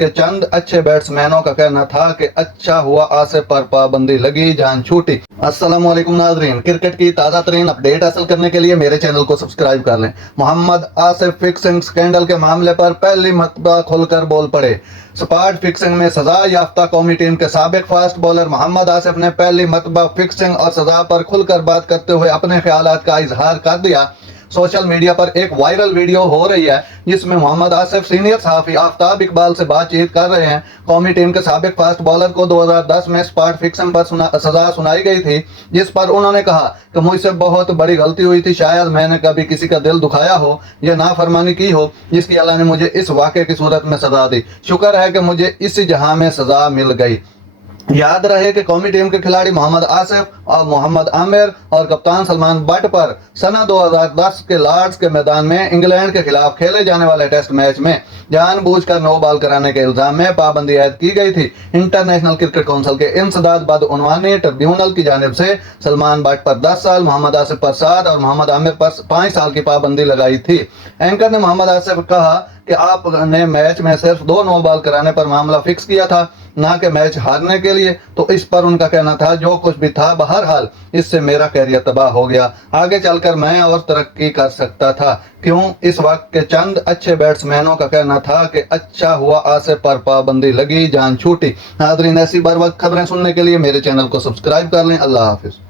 के चंद अच्छे बैट्समैनों का कहना था कि अच्छा हुआ आसिफ पर पाबंदी लगी, जान छूटी। अस्सलामुअलैकुम नाज़रीन, क्रिकेट की ताज़ा तरीन अपडेट हासिल करने के लिए मेरे चैनल को सब्सक्राइब कर लें। मोहम्मद आसिफ फिक्सिंग स्कैंडल के मामले पर पहली मर्तबा खुलकर बोल पड़े। स्पॉट फिक्सिंग में सजा याफ्ता कौमी टीम के साबिक फास्ट बॉलर मोहम्मद आसिफ ने पहली मर्तबा फिक्सिंग और सजा पर खुलकर बात करते हुए अपने ख्यालात का इजहार कर दिया। सोशल मीडिया पर एक वायरल वीडियो हो रही है जिसमें मोहम्मद आसिफ सीनियर सहाफी आफ्ताब इकबाल से बातचीत कर रहे हैं। कौमी टीम के साबिक फास्ट बॉलर को 2010 में स्पॉट फिक्सिंग पर सजा सुनाई गई थी, जिस पर उन्होंने कहा कि मुझसे बहुत बड़ी गलती हुई थी, शायद मैंने कभी किसी का दिल दुखाया हो या नाफरमानी की हो, जिसकी अल्लाह ने मुझे इस वाक़े की सूरत में सजा दी। शुक्र है कि मुझे इस जहां में सजा मिल गई। याद रहे कि कौमी टीम के खिलाड़ी मोहम्मद आसिफ और मोहम्मद आमिर और कप्तान सलमान बट पर सना 2010 के लॉर्ड्स के मैदान में इंग्लैंड के खिलाफ खेले जाने वाले टेस्ट मैच में जानबूझकर नो बॉल कराने के इल्जाम में पाबंदी आयद की गई थी। इंटरनेशनल क्रिकेट काउंसिल के इंसदाद बदउनवानी ट्रिब्यूनल की जानिब से सलमान बट पर 10 साल, मोहम्मद आसिफ पर 7 और मोहम्मद आमिर पर 5 साल की पाबंदी लगाई थी। एंकर ने मोहम्मद आसिफ कहा कि आपने मैच में सिर्फ 2 नो बॉल कराने पर मामला फिक्स किया था, ना कि मैच हारने के लिए। तो इस पर उनका कहना था जो कुछ भी था बहरहाल इससे मेरा कैरियर तबाह हो गया, आगे चलकर मैं और तरक्की कर सकता था। क्यों? इस वक्त के चंद अच्छे बैट्समैनों का कहना था कि अच्छा हुआ आसिफ पर पाबंदी लगी, जान छूटी। नाज़रीन, ऐसी बर वक्त खबरें सुनने के लिए मेरे चैनल को सब्सक्राइब कर लें। अल्लाह हाफिज।